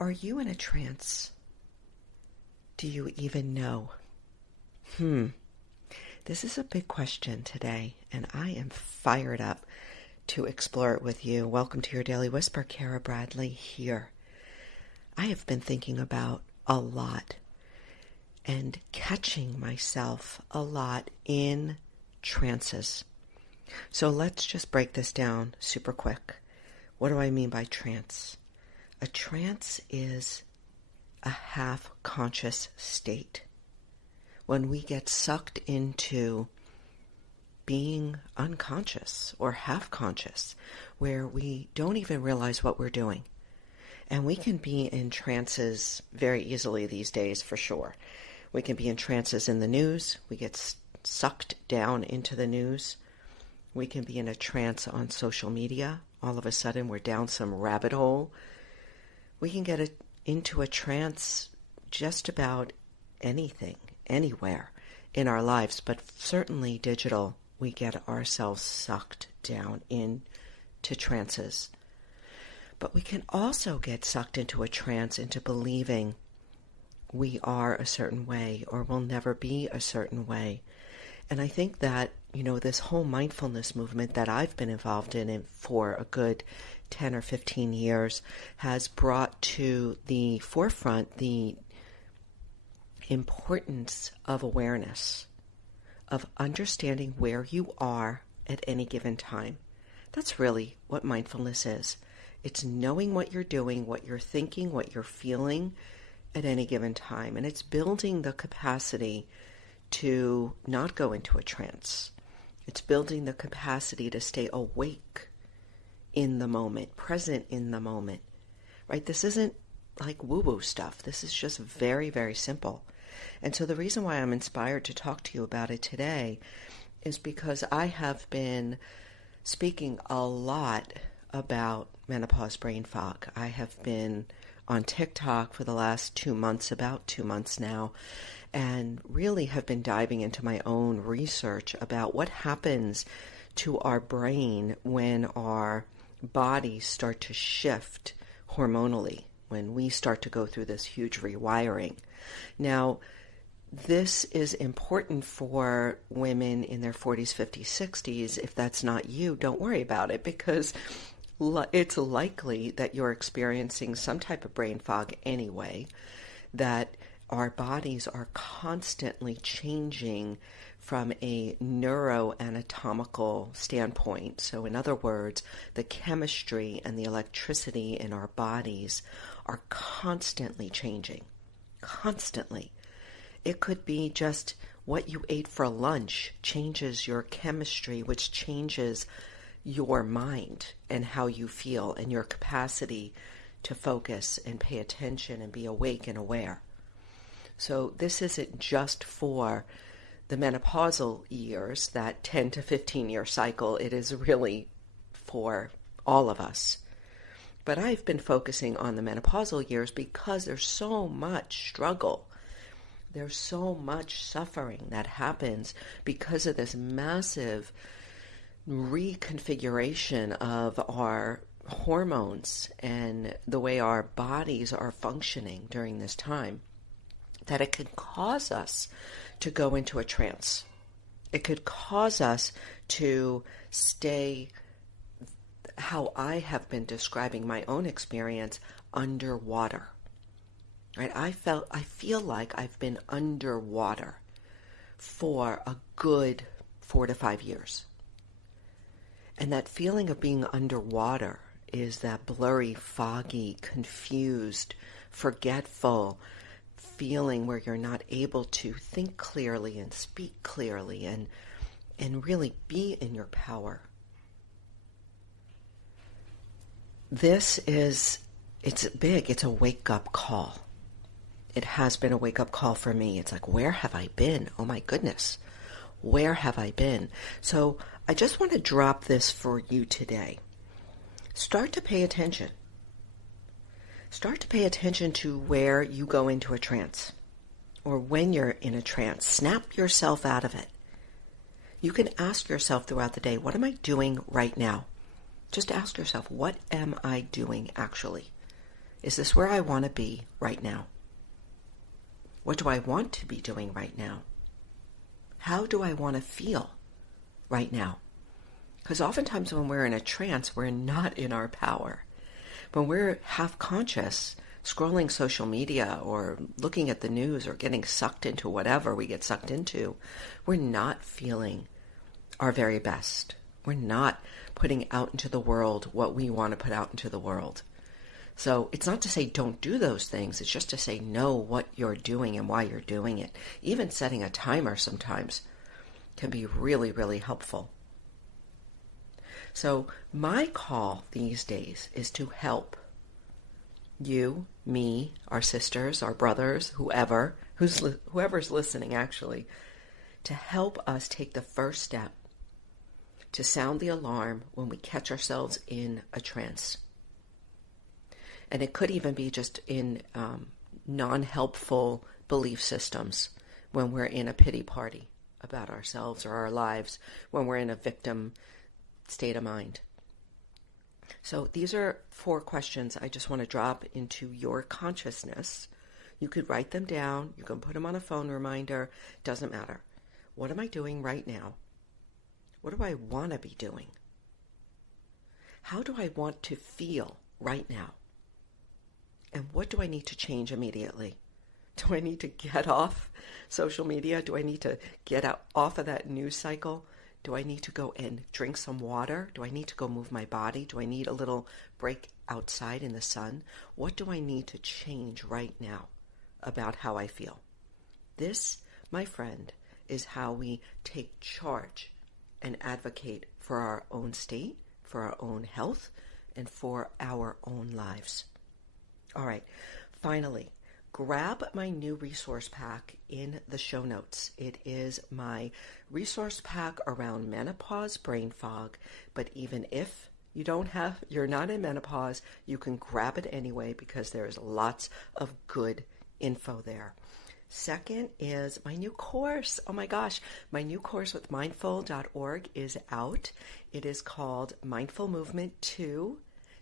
Are you in a trance? Do you even know? This is a big question today, and I am fired up to explore it with you. Welcome to your Daily Whisper. Kara Bradley here. I have been thinking about a lot and catching myself a lot in trances. So let's just break this down super quick. What do I mean by trance? A trance is a half-conscious state. When we get sucked into being unconscious or half-conscious, where we don't even realize what we're doing. And we can be in trances very easily these days, for sure. We can be in trances in the news. We get sucked down into the news. We can be in a trance on social media. All of a sudden, we're down some rabbit hole. We can get into a trance just about anything, anywhere in our lives, but certainly digital. We get ourselves sucked down into trances. But we can also get sucked into a trance, into believing we are a certain way or will never be a certain way. And I think that, this whole mindfulness movement that I've been involved in for a good 10 or 15 years has brought to the forefront the importance of awareness, of understanding where you are at any given time. That's really what mindfulness is. It's knowing what you're doing, what you're thinking, what you're feeling at any given time. And it's building the capacity to not go into a trance. It's building the capacity to stay awake in the moment, present in the moment, right? This isn't like woo-woo stuff. This is just very, very simple. And so the reason why I'm inspired to talk to you about it today is because I have been speaking a lot about menopause brain fog. I have been on TikTok for the last 2 months, about 2 months now, and really have been diving into my own research about what happens to our brain when our bodies start to shift hormonally, when we start to go through this huge rewiring. Now, this is important for women in their 40s, 50s, 60s. If that's not you, don't worry about it, because it's likely that you're experiencing some type of brain fog anyway, that our bodies are constantly changing from a neuroanatomical standpoint. So in other words, the chemistry and the electricity in our bodies are constantly changing. Constantly. It could be just what you ate for lunch changes your chemistry, which changes your mind and how you feel and your capacity to focus and pay attention and be awake and aware. So this isn't just for the menopausal years, that 10 to 15 year cycle. It is really for all of us. But I've been focusing on the menopausal years because there's so much struggle. There's so much suffering that happens because of this massive reconfiguration of our hormones and the way our bodies are functioning during this time, that it could cause us to go into a trance. It could cause us to stay, how I have been describing my own experience, underwater. Right? I feel like I've been underwater for a good 4 to 5 years. And that feeling of being underwater is that blurry, foggy, confused, forgetful feeling where you're not able to think clearly and speak clearly and really be in your power. It's big. It's a wake-up call. It has been a wake-up call for me. It's like, where have I been? Oh my goodness. Where have I been? So I just want to drop this for you today. Start to pay attention. Start to pay attention to where you go into a trance or when you're in a trance. Snap yourself out of it. You can ask yourself throughout the day, what am I doing right now? Just ask yourself, what am I doing actually? Is this where I want to be right now? What do I want to be doing right now? How do I want to feel right now? Because oftentimes when we're in a trance, we're not in our power. When we're half conscious, scrolling social media or looking at the news or getting sucked into whatever we get sucked into, we're not feeling our very best. We're not putting out into the world what we want to put out into the world. So it's not to say don't do those things. It's just to say know what you're doing and why you're doing it. Even setting a timer sometimes can be really, really helpful. So my call these days is to help you, me, our sisters, our brothers, whoever's listening actually, to help us take the first step to sound the alarm when we catch ourselves in a trance. And it could even be just in non-helpful belief systems when we're in a pity party about ourselves or our lives, when we're in a victim state of mind. So these are 4 questions I just want to drop into your consciousness. You could write them down. You can put them on a phone reminder. Doesn't matter. What am I doing right now? What do I want to be doing? How do I want to feel right now? And what do I need to change immediately? Do I need to get off social media? Do I need to get off of that news cycle? Do I need to go and drink some water? Do I need to go move my body? Do I need a little break outside in the sun? What do I need to change right now about how I feel? This, my friend, is how we take charge and advocate for our own state, for our own health, and for our own lives. All right, finally, grab my new resource pack in the show notes. It is my resource pack around menopause brain fog, but even if you're not in menopause, you can grab it anyway because there's lots of good info there. Second is my new course. Oh my gosh, my new course with mindful.org is out. It is called Mindful Movement 2,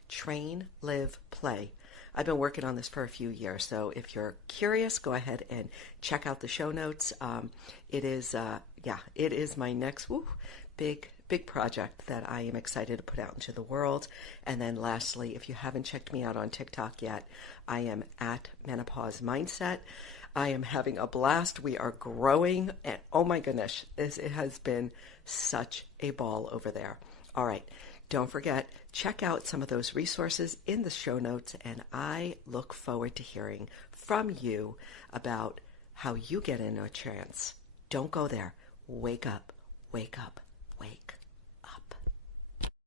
Train, Live, Play. I've been working on this for a few years, so if you're curious, go ahead and check out the show notes. It is my next big project that I am excited to put out into the world. And then lastly, if you haven't checked me out on TikTok yet, I am at Menopause Mindset. I am having a blast. We are growing, and oh my goodness, it has been such a ball over there. All right. Don't forget, check out some of those resources in the show notes, and I look forward to hearing from you about how you get in a trance. Don't go there. Wake up. Wake up.